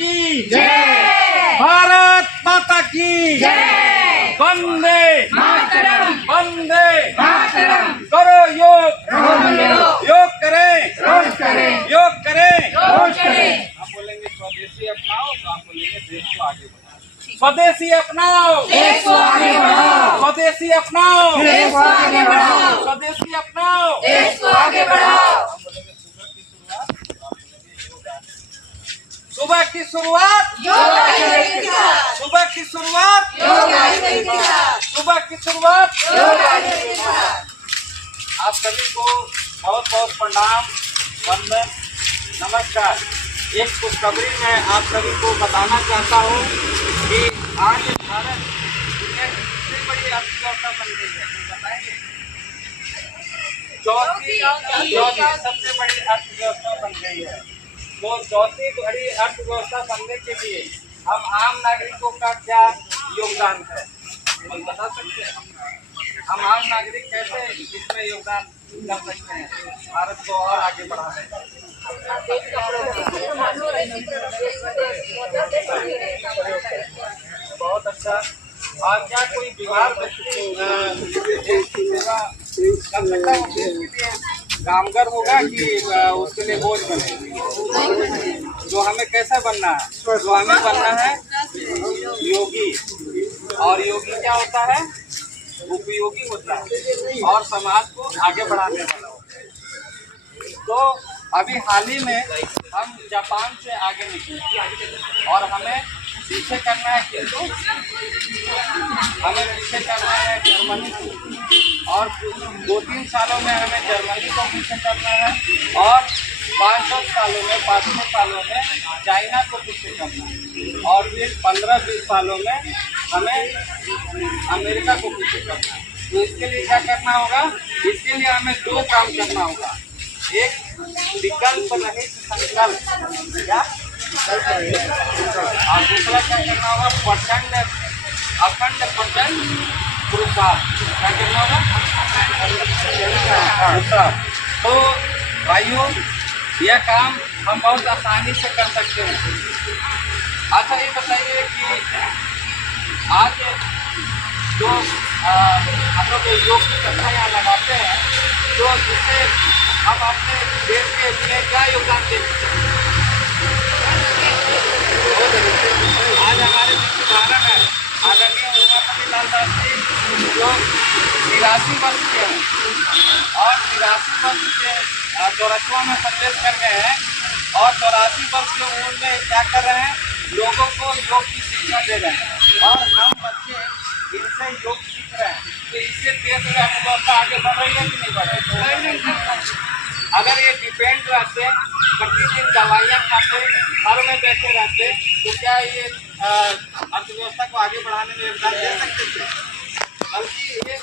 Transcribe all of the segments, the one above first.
की जय, भारत माता की जय, वंदे मातरम, वंदे मातरम। करो योग, योग करें, योग करें। आप बोलेंगे स्वदेशी अपनाओ, तो आप बोलेंगे देश को आगे बढ़ाओ। स्वदेशी अपनाओ, देश को आगे बढ़ाओ। स्वदेशी अपनाओ, देश को आगे बढ़ाओ। स्वदेशी अपनाओ, देश को आगे बढ़ाओ। सुबह की शुरुआत योग, सुबह की शुरुआत योग, सुबह की शुरुआत योग। आप सभी को बहुत बहुत प्रणाम, वंदन, नमस्कार। एक खुशखबरी मैं आप सभी को बताना चाहता हूँ कि आज भारत दुनिया की सबसे बड़ी अर्थव्यवस्था बन गई है। बताएंगे चौथी सबसे बड़ी अर्थव्यवस्था बन गई है। तो चौथी बड़ी अर्थव्यवस्था बनने के लिए हम आम नागरिकों का क्या योगदान है, हम बता सकते हैं? हम आम नागरिक कैसे इसमें योगदान कर सकते हैं भारत को और आगे बढ़ाने में? बहुत अच्छा। और क्या कोई विभाग सेवा कर सकता है उसके लिए कामगर होगा कि उसके लिए बोझ बने? जो हमें कैसा बनना है? जो हमें बनना है योगी। और योगी क्या होता है? उपयोगी होता है और समाज को आगे बढ़ाने वाला होता है। तो अभी हाल ही में हम जापान से आगे निकले और हमें पीछे करना है, किंतु हमें पीछे करना है जर्मनी को। और 2-3 सालों में हमें जर्मनी को पीछे करना है और 500 सालों में 500 सालों में चाइना को पीछे करना है और फिर 15-20 सालों में हमें अमेरिका को पीछे करना है। तो इसके लिए क्या करना होगा? इसके लिए हमें 2 काम करना होगा। एक विकल्प रहित संकल्प, क्या? और दूसरा क्या करना होगा? अखंड प्रचंड पुरुषार्थ। क्या करना होगा? तो भाइयों, यह काम हम बहुत आसानी से कर सकते हैं। अच्छा, ये बताइए कि आज जो हम लोग योग की कथा यहाँ लगाते हैं, तो जिससे हम अपने देश के लिए क्या योगदान दे सकते हैं? आज हमारे बीच उदाहरण है आदरणीय उमापति लाल दास जी, जो 83 वर्ष के हैं और 83 वर्ष के 84वां में संदेश कर गए हैं और 84 वर्ष की उम्र में क्या कर रहे हैं? लोगों को योग की शिक्षा दे रहे हैं और हम बच्चे इनसे योग सीख रहे हैं। तो इससे देश में अर्थव्यवस्था आगे बढ़ रही है कि नहीं बढ़ रही? अगर ये डिपेंड रहते, प्रतिदिन दवाइयाँ खाते, घर में बैठे रहते, तो क्या ये अर्थव्यवस्था को आगे बढ़ाने में योगदान दे सकते थे? बल्कि ये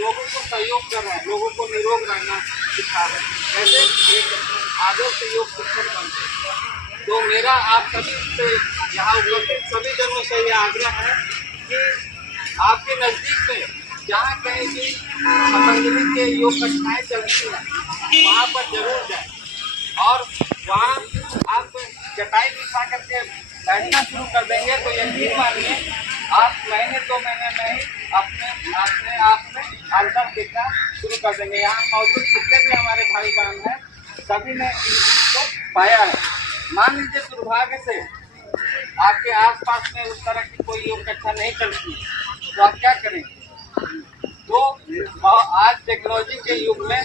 लोगों को सहयोग कर रहे हैं, लोगों को निरोग रहना सिखा रहे हैं। कैसे? एक आदर्श योग शिक्षक बनते। तो मेरा आप सभी से यहाँ उपस्थित सभी जनों से यह आग्रह है कि आपके नज़दीक में जहाँ कहीं भी पतंजलि के योग कक्षाएँ चलती हैं, वहाँ पर जरूर जाए और वहाँ आप चटाई बिछा करके बैठना शुरू कर देंगे तो यकीन मानिए आप महीने 2 महीने में ही अपने आप में अंतर दिखना शुरू कर देंगे। यहाँ मौजूद जितने भी हमारे भाई बहन हैं, सभी ने इसको पाया है। मान लीजिए दुर्भाग्य से आपके आसपास में उस तरह की कोई योग कक्षा नहीं चलती, तो आप क्या करेंगे? तो आज टेक्नोलॉजी के युग में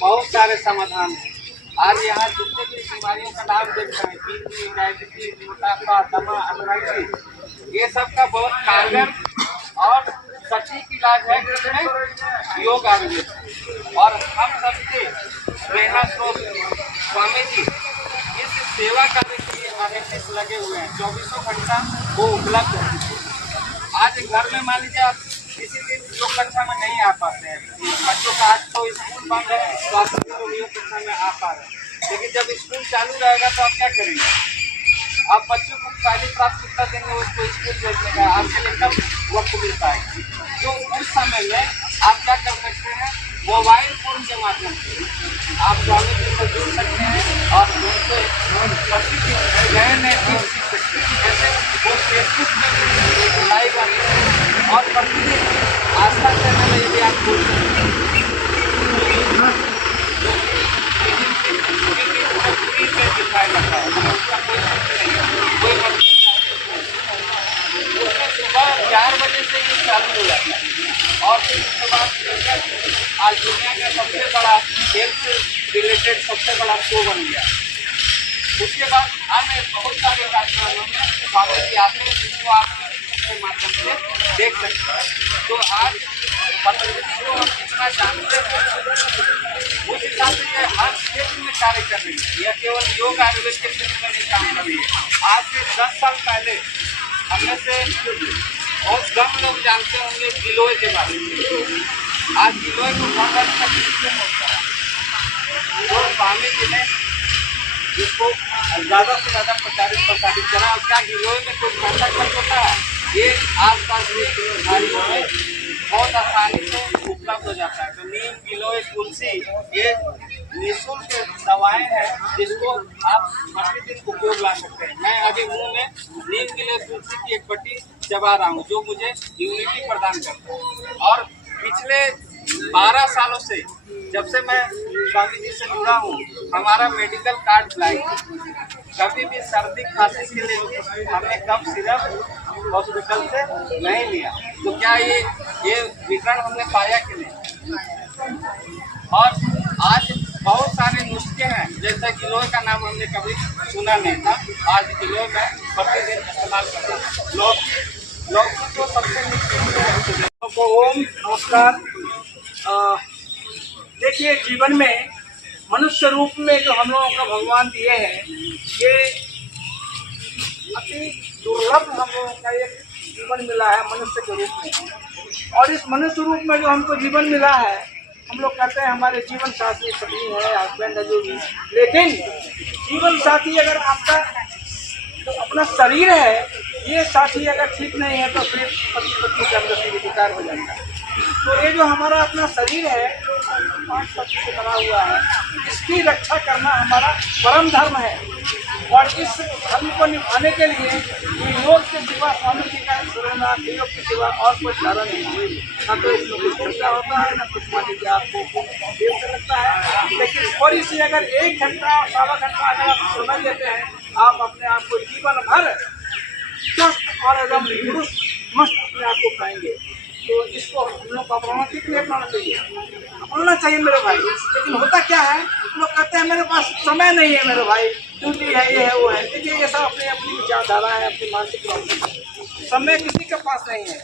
बहुत सारे समाधान हैं। आज यहाँ जितने भी बीमारियों का नाम देख रहे हैं, बीपी, डायबिटीज, मोटापा, दमा, अर्थराइटिस, ये सब का बहुत कारगर और सटीक इलाज है जिसमें योग आयुर्वेद। और हम सबके प्रेरणा स्रोत स्वामी जी इस सेवा करने के लिए अहर्निश लगे हुए हैं। 24 घंटा वो उपलब्ध है। आज घर में मान लीजिए आप किसी दिन योग कक्षा में नहीं आ पाते हैं, बच्चों का आज तो स्कूल बंद है, तो आप योग कक्षा में आ पा रहे हैं, लेकिन जब स्कूल चालू रहेगा तो आप क्या करेंगे? आप बच्चों को पहली प्राथमिकता देंगे, उसको स्कूल भेजने का आपके लिए कब वक्त मिल पाएगा? तो उस समय में आप क्या कर सकते हैं? मोबाइल फोन के माध्यम से आप स्वामी जी से जुड़ सकते हैं और उनसे नए नए टिप्स सीख सकते हैं। और प्रतिदिन आस्था चैनल है, यदि आप खोलते हैं फ्री में दिखाया जाता है, मतलब उसका कोई शुल्क नहीं है, कोई मंथली चार्जेस नहीं। उसमें सुबह 4 बजे से ये चालू हो जाता है और फिर उसके बाद आज दुनिया का सबसे बड़ा हेल्थ रिलेटेड सबसे बड़ा शो बन गया। उसके बाद अन्य बहुत सारे कार्यक्रमों में स्वामी जी आते हैं, जिसको आप के माध्यम से देख सकते हैं। तो आज पतंजलि को हम जितना जानते हैं उस हिसाब से ये हर क्षेत्र में कार्य कर रही है। यह केवल योग आयुर्वेद के क्षेत्र में नहीं काम कर रही है। आज से 10 साल पहले हमें से बहुत कम लोग जानते होंगे गिलोय के बारे में। आज गिलोय को बहुत अच्छा सिस्टम होता है, तो स्वामी जी ने जिसको ज़्यादा से ज़्यादा प्रचारित करा। और क्या गिलोय में कोई पैसा खर्च होता है? ये आसपास की बीमारियों में बहुत आसानी से उपलब्ध हो जाता है। तो नीम, गिलोय, तुलसी ये निःशुल्क दवाएं हैं जिसको आप प्रतिदिन उपयोग ला सकते हैं। मैं अभी मुंह में नीम, गिलोय, तुलसी की एक पट्टी चबा रहा हूँ, जो मुझे इम्यूनिटी प्रदान करता है। और पिछले 12 सालों से जब से मैं स्वामी जी से जुड़ा हूँ, हमारा मेडिकल कार्ड ब्लैंक है। कभी भी सर्दी खांसी के लिए हमने कफ सिरप हॉस्पिटल से नहीं लिया। तो क्या ये वितरण हमने पाया कि नहीं? और आज बहुत सारे नुस्खे हैं, जैसे गिलोय का नाम हमने कभी सुना नहीं था, आज गिलोय में प्रतिदिन इस्तेमाल कर रहा हूँ। लौकी को सबसे नीचे ओम नमस्कार। देखिए, जीवन में मनुष्य रूप में जो हम लोगों का भगवान दिए हैं, ये अति दुर्लभ हम लोगों का एक जीवन मिला है मनुष्य के रूप में। और इस मनुष्य रूप में जो हमको जीवन मिला है, हम लोग कहते हैं हमारे जीवन साथी पत्नी है, हस्बैंड है, जो भी। लेकिन जीवन साथी अगर आपका तो अपना शरीर है, ये साथी अगर ठीक नहीं है तो फिर पति पत्नी का अंदर विकार हो जाता है। तो ये जो हमारा अपना शरीर है, जो 5 तत्व से बना हुआ है, इसकी रक्षा करना हमारा परम धर्म है। और इस धर्म को निभाने के लिए योग के सिवा, स्वामी जी का सुरनाथ योग के सिवा और कोई चारा नहीं है। ना तो इसमें कुछ खर्चा होता है, ना कुछ मान लीजिए आपको देर से लगता है। लेकिन थोड़ी सी अगर 1 घंटा और 1.25 घंटा अगर आप समय देते हैं, आप अपने आप को जीवन भर स्वस्थ और एकदम दुरुस्त मस्त अपने आप को पाएंगे। तो इसको हम लोग को अपनाना चाहिए, अपनाना चाहिए मेरे भाई। लेकिन होता क्या है, लोग कहते हैं मेरे पास समय नहीं है, मेरे भाई ड्यूटी है, ये है, वो है। देखिए, ये सब अपनी अपनी विचारधारा है, अपनी मानसिक प्रॉब्लम है। समय किसी के पास नहीं है।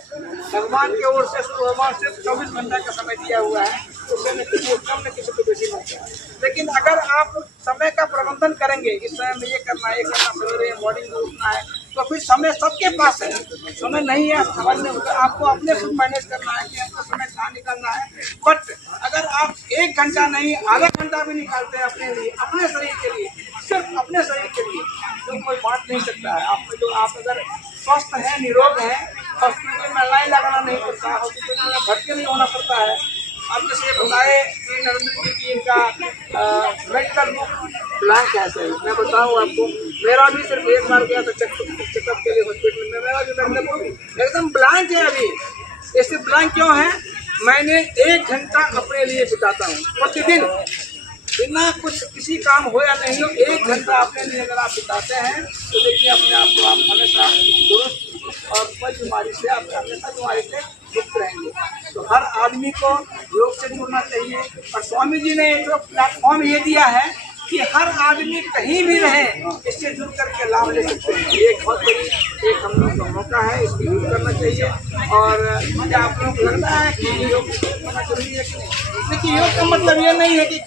भगवान की ओर से भगवान सिर्फ 24 घंटा का समय दिया हुआ है, उसमें न किसी को कम न किसी को बेसी मिलता है। लेकिन अगर आप समय का प्रबंधन करेंगे, इस समय में ये करना है, ये करना, सवेरे मॉर्निंग में उठना है, तो फिर समय सबके पास है। समय नहीं है समझ में, आपको अपने खुद मैनेज करना है कि आपको समय कहाँ निकालना है। बट अगर आप 1 घंटा नहीं, आधा घंटा भी निकालते हैं अपने लिए, अपने शरीर के लिए, सिर्फ अपने शरीर के लिए, तो कोई बात नहीं सकता है। आप अगर स्वस्थ है, निरोग है, हॉस्पिटल में लाइन लगाना नहीं पड़ता, हॉस्पिटल में भर्ती नहीं होना पड़ता है। अब जैसे ये बताए कि नरेंद्र जी की इनका मेडिकल बुक ब्लैंक है। सही मैं बताऊँ आपको, मेरा भी सिर्फ 1 बार गया था चेकअप के लिए हॉस्पिटल में, मेरा जो मेडिकल बुक एकदम ब्लैंक है अभी। ऐसे ब्लैंक क्यों है? मैंने 1 घंटा अपने लिए बिताता हूँ प्रतिदिन, बिना कुछ किसी काम हो या नहीं हो, 1 घंटा अपने लिए अगर आप बिताते हैं तो देखिए अपने आप को आप हमेशा दुरुस्त और कोई बीमारी से आप हमेशा बीमारी से मुक्त रहेंगे। तो हर आदमी को योग से जुड़ना चाहिए। और स्वामी जी ने जो प्लेटफॉर्म ये दिया है कि हर आदमी कहीं भी रहे, इससे जुड़ करके लाभ ले सकते हैं। ये एक बहुत बड़ी एक हम लोग का मौका है, इसको यूज करना चाहिए। और क्या आप लोग को लगता है कि योग करना जरूरी है कि नहीं? देखिए, योग का मतलब ये नहीं है कि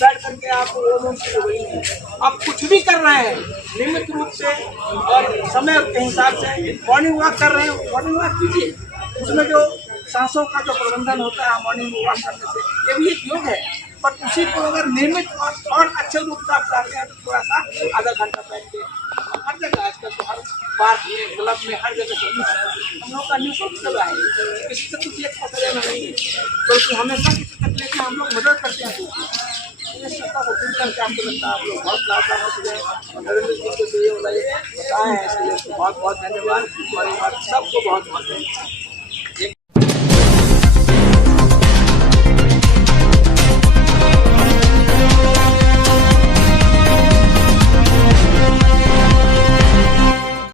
बैठ करके आप वो लोग वही है। आप कुछ भी कर रहे हैं नियमित रूप से और समय के हिसाब से, मॉर्निंग वॉक कर रहे हैं, मॉर्निंग वॉक कीजिए। उसमें जो सांसों का जो प्रबंधन होता है मॉर्निंग वॉक करने से, ये भी एक योग है। पर उसी को अगर नियमित और अच्छे रूप से आप चाहते हैं तो थोड़ा सा आधा घंटा बैठ के, हर जगह आजकल तो हर पार्क में, क्लब में, हर जगह हम लोग का निःशुल्क सेवा है। किसी से कुछ एक पैसा नहीं है, बल्कि हमेशा किसी तकलीफ में हम लोग मदद करते हैं। इस सत्ता को दूर करके आपको लगता है आप लोग बहुत लाभदायक हो गए। और नरेंद्र जी को जो ये बताए हैं इसके लिए बहुत बहुत धन्यवाद। और सबको बहुत बहुत धन्यवाद।